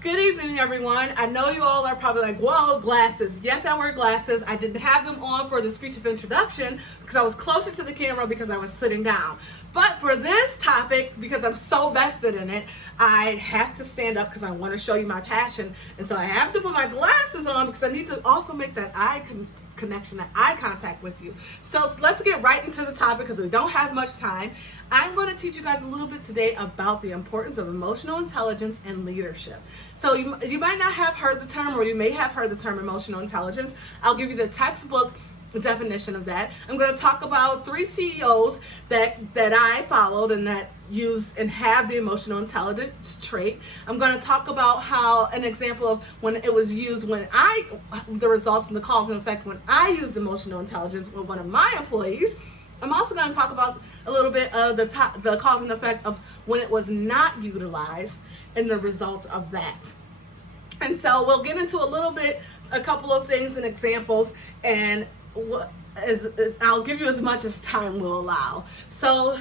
Good evening, everyone. I know you all are probably like, whoa, glasses. Yes, I wear glasses. I didn't have them on for the speech of introduction because I was closer to the camera because I was sitting down. But for this topic, because I'm so vested in it, I have to stand up because I want to show you my passion. And so I have to put my glasses on because I need to also make that connection, that eye contact with you. So let's get right into the topic because we don't have much time. I'm going to teach you guys a little bit today about the importance of emotional intelligence and leadership. So you might not have heard the term, or you may have heard the term emotional intelligence. I'll give you the textbook definition of that. I'm going to talk about 3 CEOs that I followed and that use and have the emotional intelligence trait. I'm going to talk about how an example of when it was used the results and the cause and effect when I used emotional intelligence with one of my employees. I'm also going to talk about a little bit of the cause and effect of when it was not utilized and the results of that. And so we'll get into a couple of things and examples, and I'll give you as much as time will allow. So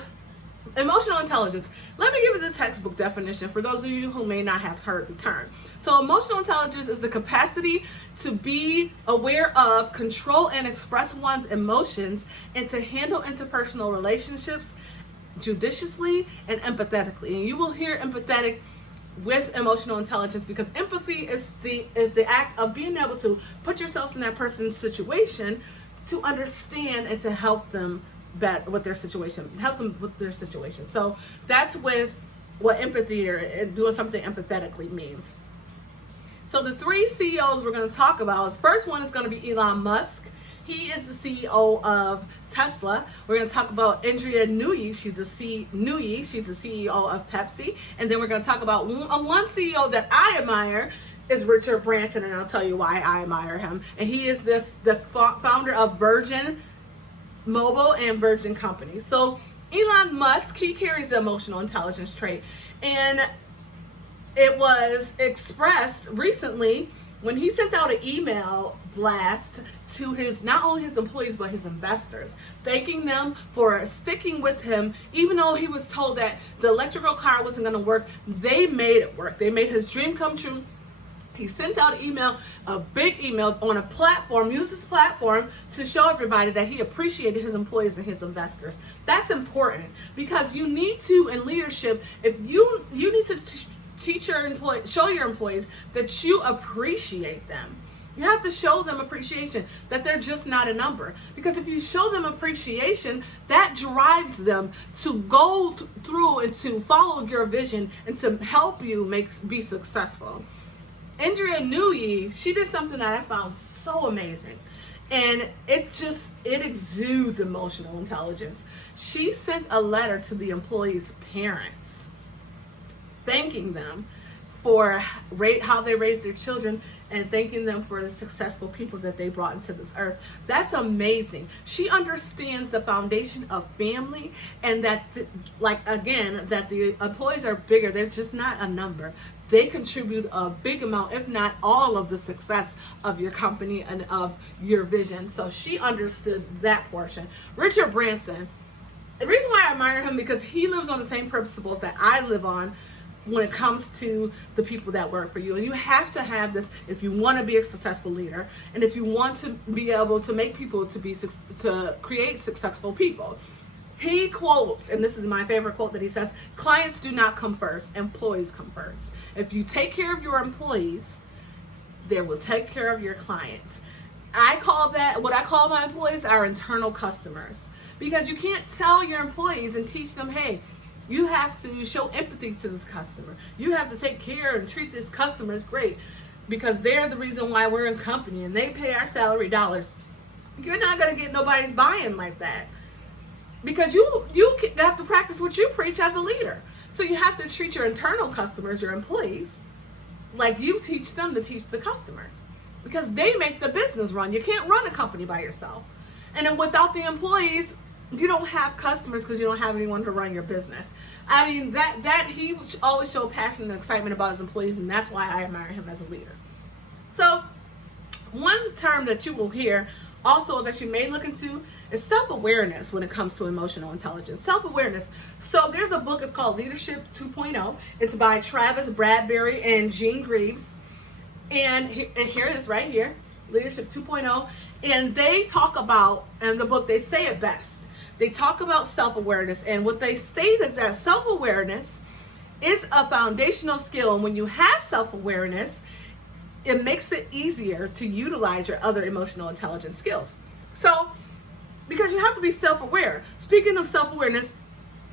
emotional intelligence. Let me give you the textbook definition for those of you who may not have heard the term. So emotional intelligence is the capacity to be aware of, control, and express one's emotions, and to handle interpersonal relationships judiciously and empathetically. And you will hear empathetic with emotional intelligence because empathy is the act of being able to put yourself in that person's situation to understand and to help them with their situation. So that's with what empathy or doing something empathetically means. So the 3 CEOs we're going to talk about first one is going to be Elon Musk. He is the CEO of Tesla. We're going to talk about Indra Nooyi. She's the CEO of Pepsi. And then we're going to talk about one CEO that I admire is Richard Branson, and I'll tell you why I admire him. And he is the founder of Virgin Mobile and Virgin Company. So Elon Musk, he carries the emotional intelligence trait, and it was expressed recently when he sent out an email blast to not only his employees but his investors, thanking them for sticking with him even though he was told that the electrical car wasn't going to work. They made it work. They made his dream come true. He sent out a big email on a platform, used this platform to show everybody that he appreciated his employees and his investors. That's important because you need to, in leadership, if you need to teach your employees, show your employees that you appreciate them. You have to show them appreciation, that they're just not a number. Because if you show them appreciation, that drives them to go through and to follow your vision and to help you be successful. Indra Nooyi, she did something that I found so amazing. And it exudes emotional intelligence. She sent a letter to the employees' parents, thanking them for how they raised their children and thanking them for the successful people that they brought into this earth. That's amazing. She understands the foundation of family, and that the employees are bigger. They're just not a number. They contribute a big amount, if not all of the success of your company and of your vision. So she understood that portion. Richard Branson, the reason why I admire him because he lives on the same principles that I live on when it comes to the people that work for you. And you have to have this if you want to be a successful leader and if you want to be able to make people to create successful people. He quotes, and this is my favorite quote that he says, "Clients do not come first, employees come first." If you take care of your employees, they will take care of your clients. What I call my employees are internal customers, because you can't tell your employees and teach them, hey, you have to show empathy to this customer. You have to take care and treat this customer as great because they're the reason why we're in company and they pay our salary dollars. You're not going to get nobody's buy-in like that because you have to practice what you preach as a leader. So you have to treat your internal customers, your employees, like you teach them to teach the customers because they make the business run. You can't run a company by yourself. And then without the employees, you don't have customers because you don't have anyone to run your business. I mean, that he always showed passion and excitement about his employees, and that's why I admire him as a leader. So one term that you will hear also that you may look into is self-awareness when it comes to emotional intelligence. Self-awareness. So there's a book, it's called Leadership 2.0. It's by Travis Bradberry and Gene Greaves. And here it is right here, Leadership 2.0. And they talk about, in the book, they say it best. They talk about self-awareness. And what they state is that self-awareness is a foundational skill. And when you have self-awareness, it makes it easier to utilize your other emotional intelligence skills. So, because you have to be self-aware. Speaking of self-awareness,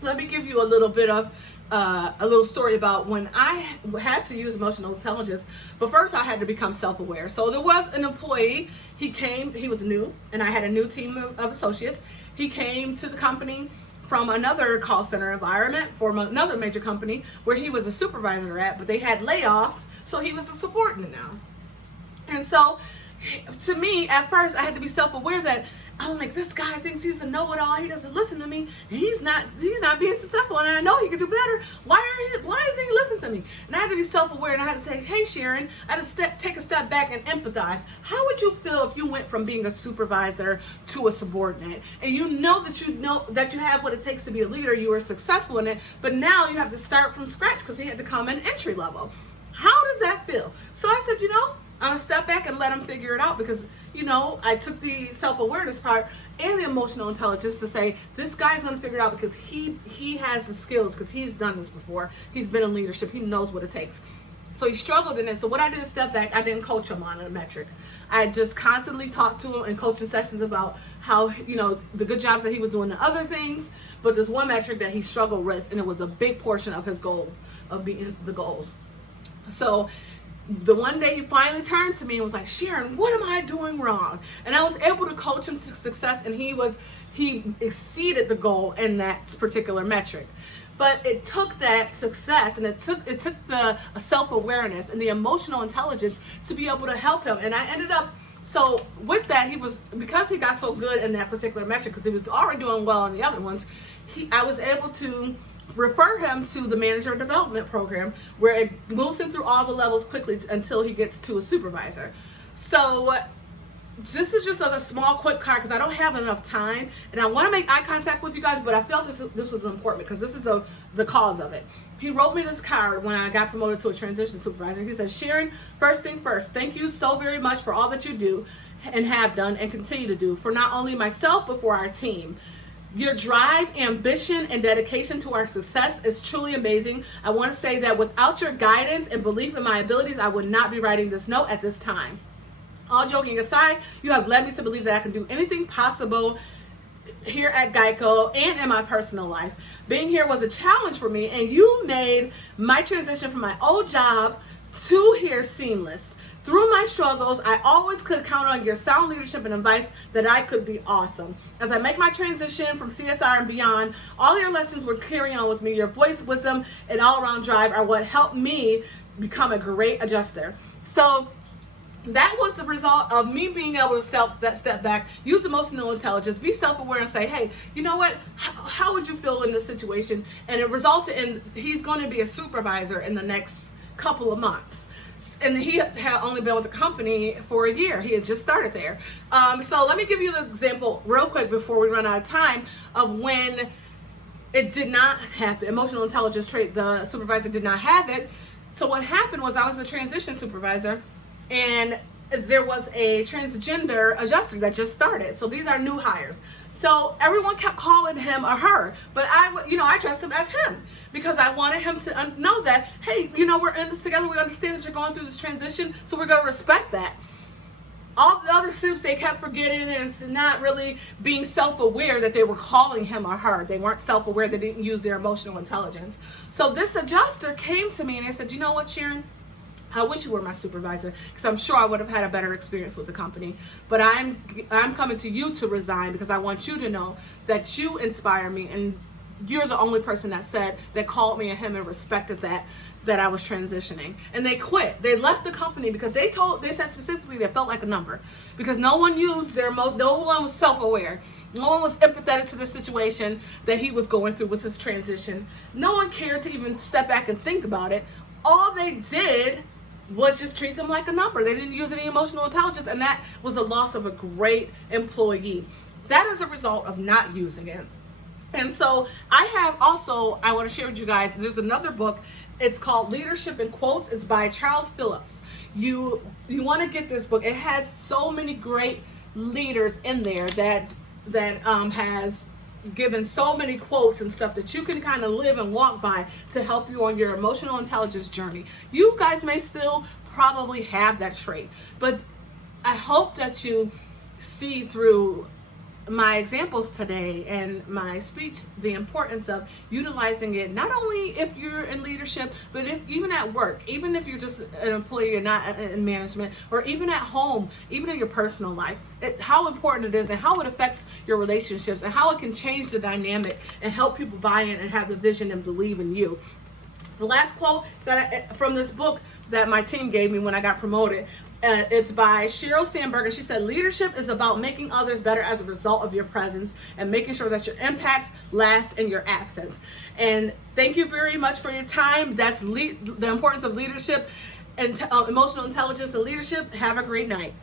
let me give you a little bit of a little story about when I had to use emotional intelligence. But first, I had to become self-aware. So there was an employee. He came. He was new, and I had a new team of associates. He came to the company from another call center environment for another major company where he was a supervisor at, but they had layoffs, so he was a subordinate now. And so, to me, at first, I had to be self-aware that I'm like, this guy thinks he's a know-it-all. He doesn't listen to me, and he's not being successful. And I know he could do better. Why isn't he listening to me? And I had to be self-aware, and I had to say, hey, Sharon, I had to take a step back and empathize. How would you feel if you went from being a supervisor to a subordinate, and you know that you have what it takes to be a leader, you were successful in it, but now you have to start from scratch because he had to come in entry level. How does that feel? So I said, I'm going to step back and let him figure it out because, I took the self-awareness part and the emotional intelligence to say, this guy's going to figure it out because he has the skills because he's done this before. He's been in leadership. He knows what it takes. So he struggled in it. So what I did is step back. I didn't coach him on a metric. I just constantly talked to him in coaching sessions about how, the good jobs that he was doing the other things. But there's one metric that he struggled with, and it was a big portion of his goal, of being the goals. So the one day he finally turned to me and was like, Sharon, what am I doing wrong? And I was able to coach him to success, and he exceeded the goal in that particular metric. But it took that success, and it took the self-awareness and the emotional intelligence to be able to help him. And I ended up, so with that, because he got so good in that particular metric, because he was already doing well in the other ones, I was able to refer him to the manager development program where it moves him through all the levels quickly until he gets to a supervisor. So this is just a small quick card because I don't have enough time and I want to make eye contact with you guys, but I felt this was important because this is the cause of it. He wrote me this card when I got promoted to a transition supervisor. He said, Sharon, first thing first, thank you so very much for all that you do and have done and continue to do for not only myself but for our team. Your drive, ambition, and dedication to our success is truly amazing. I want to say that without your guidance and belief in my abilities, I would not be writing this note at this time. All joking aside, you have led me to believe that I can do anything possible here at Geico and in my personal life. Being here was a challenge for me, and you made my transition from my old job to here seamless. Through my struggles, I always could count on your sound leadership and advice that I could be awesome. As I make my transition from CSR and beyond, all your lessons will carry on with me. Your voice, wisdom, and all-around drive are what helped me become a great adjuster. So that was the result of me being able to step back, use emotional intelligence, be self-aware, and say, hey, you know what? How would you feel in this situation? And it resulted in he's going to be a supervisor in the next couple of months. And he had only been with the company for a year. He had just started there. So let me give you the example real quick before we run out of time of when it did not happen. Emotional intelligence trait, the supervisor did not have it. So what happened was I was a transition supervisor, and there was a transgender adjuster that just started. So these are new hires. So everyone kept calling him or her, but I addressed him as him because I wanted him to know that, hey, we're in this together. We understand that you're going through this transition, so we're going to respect that. All the other soups, they kept forgetting and not really being self-aware that they were calling him or her. They weren't self-aware. They didn't use their emotional intelligence. So this adjuster came to me and they said, you know what, Sharon? I wish you were my supervisor because I'm sure I would have had a better experience with the company. But I'm coming to you to resign because I want you to know that you inspire me, and you're the only person that called me a him and respected that I was transitioning. And they quit. They left the company because they said specifically they felt like a number because no one used no one was self-aware. No one was empathetic to the situation that he was going through with his transition. No one cared to even step back and think about it. All they did was just treat them like a number. They didn't use any emotional intelligence, and that was a loss of a great employee. That is a result of not using it. And so I want to share with you guys, there's another book. It's called Leadership in Quotes. It's by Charles Phillips. You want to get this book. It has so many great leaders in there that has given so many quotes and stuff that you can kind of live and walk by to help you on your emotional intelligence journey. You guys may still probably have that trait, but I hope that you see through my examples today and my speech the importance of utilizing it, not only if you're in leadership, but even at work, even if you're just an employee and not in management, or even at home, even in your personal life. How important it is, and how it affects your relationships, and how it can change the dynamic and help people buy in and have the vision and believe in you. The last quote from this book that my team gave me when I got promoted, it's by Sheryl Sandberg, and she said, leadership is about making others better as a result of your presence and making sure that your impact lasts in your absence. And thank you very much for your time. That's the importance of leadership and emotional intelligence and leadership. Have a great night.